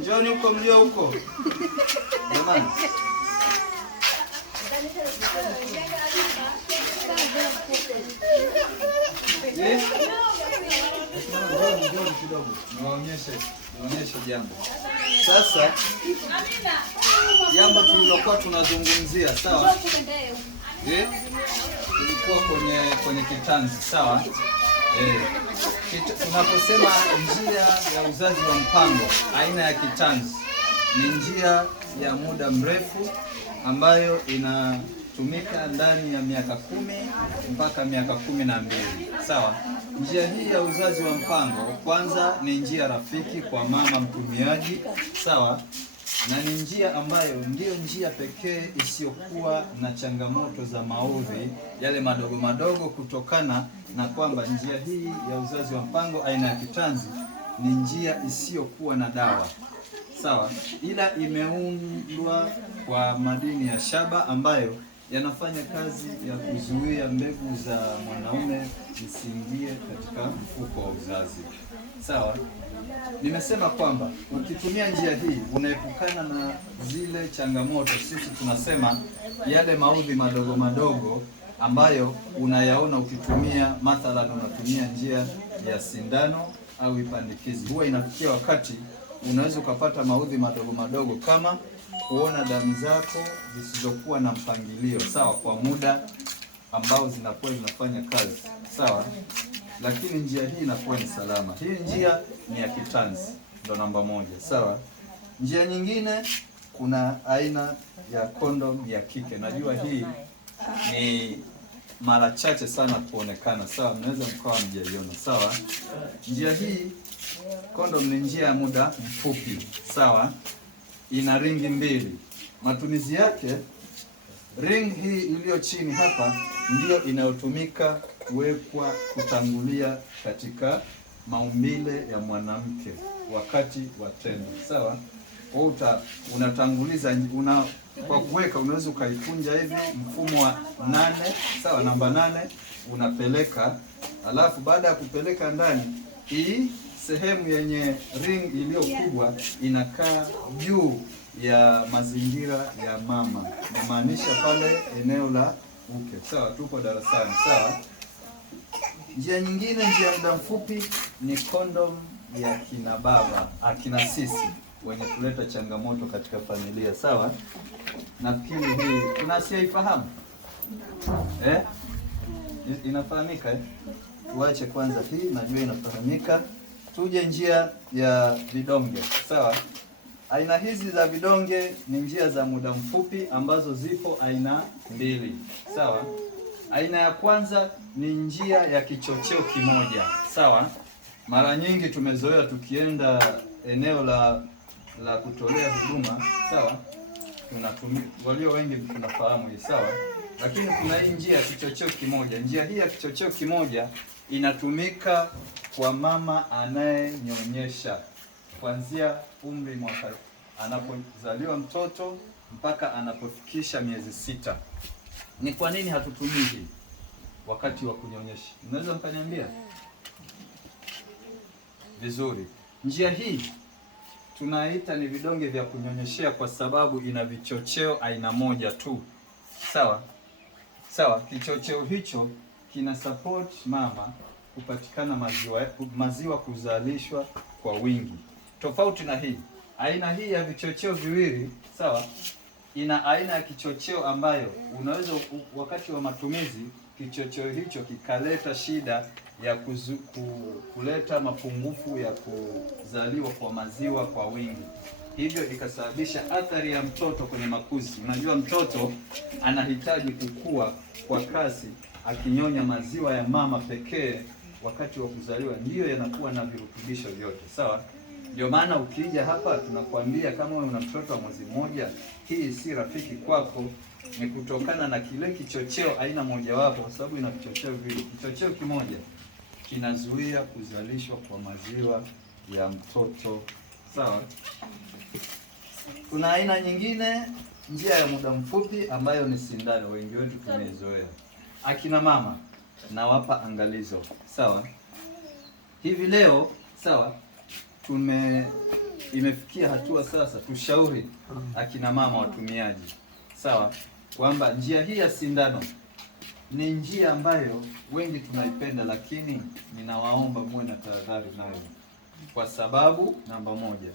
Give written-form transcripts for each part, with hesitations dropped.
Njoni huko mlio huko. Jamani. Nionyeshe jambo. Sasa jambo tulilokuwa tunazungumzia, sawa? Tulikuwa kwenye kitanzi, sawa? Tunaposema njia ya uzazi wa mpango, aina ya kitanzi ni njia ya muda mrefu ambayo inatumika ndani ya miaka 10 mpaka miaka 12. Sawa? Njia hii ya uzazi wa mpango kwanza ni njia rafiki kwa mama mtumiaji, sawa? Na ni njia ambayo ndiyo njia pekee isiyokuwa na changamoto za maudhi yale madogo madogo, kutokana na kwamba njia hii ya uzazi wa mpango aina ya kitanzi ni njia isiyokuwa na dawa, sawa, ila imeundwa kwa madini ya shaba ambayo yanafanya kazi ya kuzuia mbegu za mwanaume zisiingie katika mfuko wa uzazi, sawa. Nimesema kwamba ukitumia njia hii unaepukana na zile changamoto, sisi tunasema yale maudhi madogo madogo ambayo unayaona ukitumia, mathalan unatumia njia ya sindano au ipandikizi. Huwa inafikia wakati unaweza ukapata maudhi madogo madogo kama kuona damu zako zisizokuwa na mpangilio, sawa, kwa muda ambao zinakuwa zinafanya kazi, sawa. Lakini njia hii inakuwa ni salama. Hii njia ni ya kitanzi, ndo namba 1, sawa. Njia nyingine, kuna aina ya kondom ya kike. Najua hii ni mara chache sana kuonekana, sawa, mnaweza mkawa mjaiona, sawa. Njia hii kondom ni njia ya muda mfupi, sawa, ina ringi 2. Matumizi yake, ring hii iliyo chini hapa ndiyo inayotumika kuwekwa kutangulia katika maumbile ya mwanamke wakati wa tendo, sawa. Kwa unatanguliza kwa kuweka, unaweza ukaikunja hivi mfumo wa 8, sawa, namba 8 unapeleka, alafu baada ya kupeleka ndani, hii sehemu yenye ring iliyo kubwa inakaa juu ya mazingira ya mama, namaanisha pale eneo la uke, sawa. Tuko darasani, sawa. Njia nyingine, njia ya muda mfupi, ni kondom ya kina baba, akina sisi wenye kuleta changamoto katika familia, sawa. Nafikiri hii tunasiifahamu, inafahamika, Tuache kwanza hii, najua inafahamika. Tuje njia ya vidonge, sawa. Aina hizi za vidonge ni njia za muda mfupi ambazo zipo aina 2, sawa. Aina ya kwanza ni njia ya kichocheo kimoja, sawa. Mara nyingi tumezoea tukienda eneo la kutolea huduma, sawa, tunatumia, walio wengi tunafahamu hii, sawa. Lakini kuna hii njia ya kichocheo kimoja. Njia hii ya kichocheo kimoja inatumika kwa mama anayenyonyesha kuanzia umri mwaka anapozaliwa mtoto mpaka anapofikisha miezi 6. Ni kwa nini hatutumii hii wakati wa kunyonyesha? Mnaweza mkaniambia? Vizuri. Njia hii tunaita ni vidonge vya kunyonyeshea kwa sababu ina vichocheo aina moja tu, sawa. Sawa, kichocheo hicho kina support mama kupatikana maziwa kuzalishwa kwa wingi. Tofauti na hii, aina hii ya vichocheo viwili, sawa, ina aina ya kichocheo ambayo unaweza wakati wa matumizi kichocheo hicho kikaleta shida ya kuleta mapungufu ya kuzaliwa kwa maziwa kwa wingi, hivyo ikasababisha athari ya mtoto kwenye makuzi. Unajua mtoto anahitaji kukua kwa kasi, akinyonya maziwa ya mama pekee wakati wa kuzaliwa ndiyo yanakuwa na virutubisho vyote, sawa. Ndio maana ukija hapa tunakwambia kama wewe una mtoto wa mwezi mmoja, hii si rafiki kwako, ni kutokana na kile kichocheo aina mojawapo, kwa sababu ina vichocheo viwili. Kichocheo kimoja kinazuia kuzalishwa kwa maziwa ya mtoto, sawa. Kuna aina nyingine, njia ya muda mfupi ambayo ni sindano, wengi wetu tumeizoea. Akina mama nawapa angalizo, sawa. Hivi leo, sawa, imefikia hatua sasa tushauri akina mama watumiaji, sawa, kwamba njia hii ya sindano ni njia ambayo wengi tunaipenda, lakini ninawaomba muwe na tahadhari nayo, kwa sababu namba moja,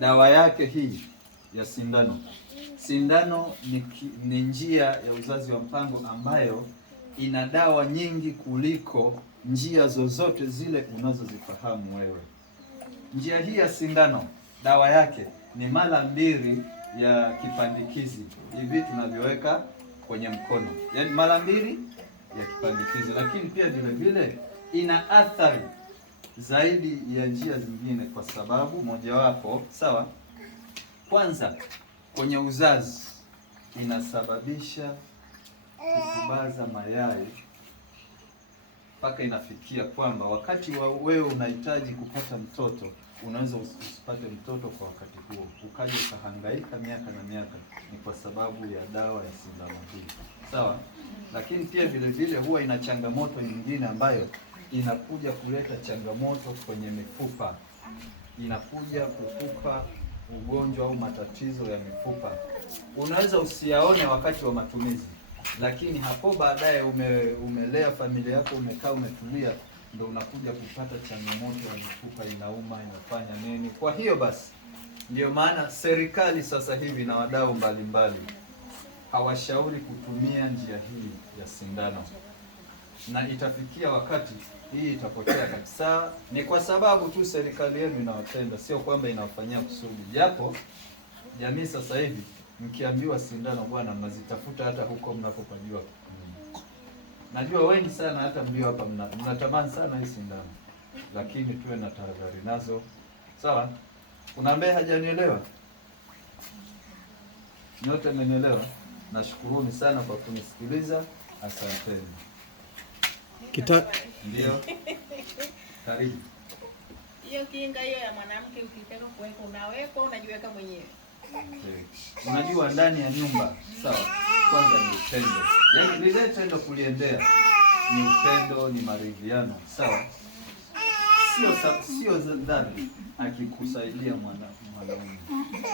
dawa yake hii ya sindano ni njia ya uzazi wa mpango ambayo ina dawa nyingi kuliko njia zozote zile unazozifahamu wewe. Njia hii ya sindano dawa yake ni mara 2 ya kipandikizi hivi tunavyoweka kwenye mkono, yaani mara 2 ya kipandikizi, lakini pia vile vile ina athari zaidi ya njia zingine, kwa sababu mojawapo, sawa, kwanza kwenye uzazi inasababisha kufubaza mayai mpaka inafikia kwamba wakati wewe unahitaji kupata mtoto unaweza usipate mtoto kwa wakati huo, ukaja ukahangaika miaka na miaka. Ni kwa sababu ya dawa ya sindano hii, sawa. Lakini pia vile vile huwa ina changamoto nyingine ambayo inakuja kuleta changamoto kwenye mifupa, inakuja kukupa ugonjwa au matatizo ya mifupa. Unaweza usiyaone wakati wa matumizi, lakini hapo baadaye umelea familia yako, umekaa umetulia, ndio unakuja kupata changamoto ya mifupa, inauma, inafanya nini. Kwa hiyo basi ndio maana serikali sasa hivi na wadau mbalimbali hawashauri kutumia njia hii ya sindano, na itafikia wakati hii itapotea kabisa. Ni kwa sababu tu serikali yenu inawatenda, sio kwamba inawafanyia kusudi. Japo jamii sasa hivi mkiambiwa sindano bwana, mnazitafuta hata huko mnakopajua. Najua wengi sana hata mlio hapa mnatamani sana hii sindano, lakini tuwe na tahadhari nazo, sawa. Kuna ambaye hajanielewa? Nyote mmenielewa? Nashukuruni sana kwa kunisikiliza, asanteni. Ndio. Karibu. Hiyo kinga hiyo ya mwanamke ukitaka kuweka unaweka, unajiweka mwenyewe. Unajua ndani ya nyumba, sawa, kwanza ni upendo. Yaani lile tendo kuliendea ni upendo, ni maridhiano, sawa. Sio dhambi akikusaidia mwanaume.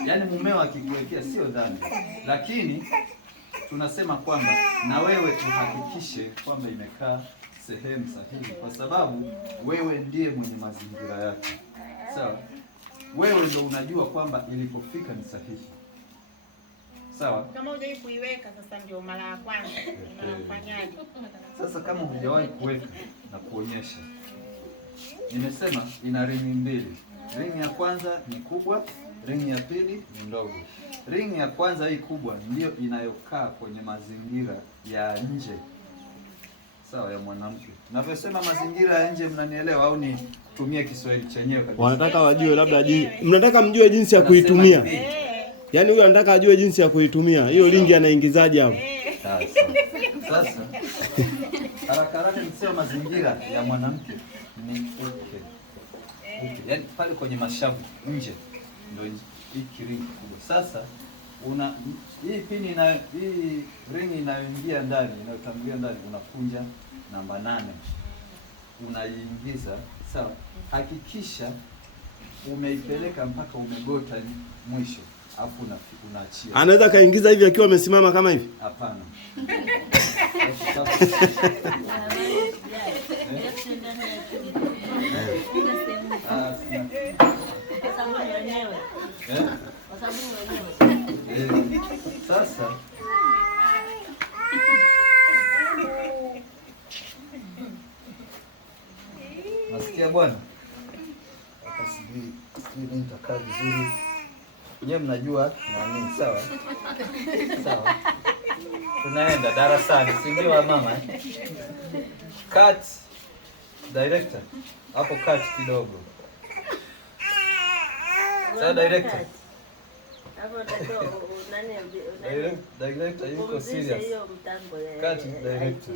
Yaani mumeo akikuwekea sio dhambi. Lakini tunasema kwamba na wewe uhakikishe kwamba imekaa sehemu sahihi, kwa sababu wewe ndiye mwenye mazingira yako, sawa. Wewe ndio unajua kwamba ilipofika ni sahihi, sawa. Kama hujawahi kuiweka sasa ndio mara ya kwanza unafanyaje? Sasa kama hujawahi kuweka na kuonyesha, nimesema ina ringi 2. Ringi ya kwanza ni kubwa, ringi ya pili ni ndogo. Ringi ya kwanza hii kubwa ndio inayokaa kwenye mazingira ya nje, sawa, ya mwanamke. Navyosema mazingira ya nje, mnanielewa au ni tumie Kiswahili chenyewe kabisa? Wanataka wajue labda mnataka mjue jinsi ya kuitumia. Yaani huyu anataka ajue jinsi ya kuitumia. Hiyo lingi anaingizaje hapo? Sasa haraka nisema mazingira ya mwanamke ni uke. Yaani pale kwenye mashavu nje ndio hii ringi kubwa. Sasa hii pini na hii ringi inayoingia ndani, inayotangulia ndani, unakunja namba 8. Unaiingiza, sawa. Hakikisha umeipeleka mpaka umegota mwisho, afu unaachia. Anaweza kaingiza hivi akiwa amesimama kama hivi? Hapana. Sasa nasikia bwana, sijui nitakaa vizuri. Nyewe mnajua nani, sawa? Sawa. Tunaenda darasani, si ndio mama? Cut director. Hapo cut kidogo. Sawa director. Hapo nani director yuko serious. Cut director.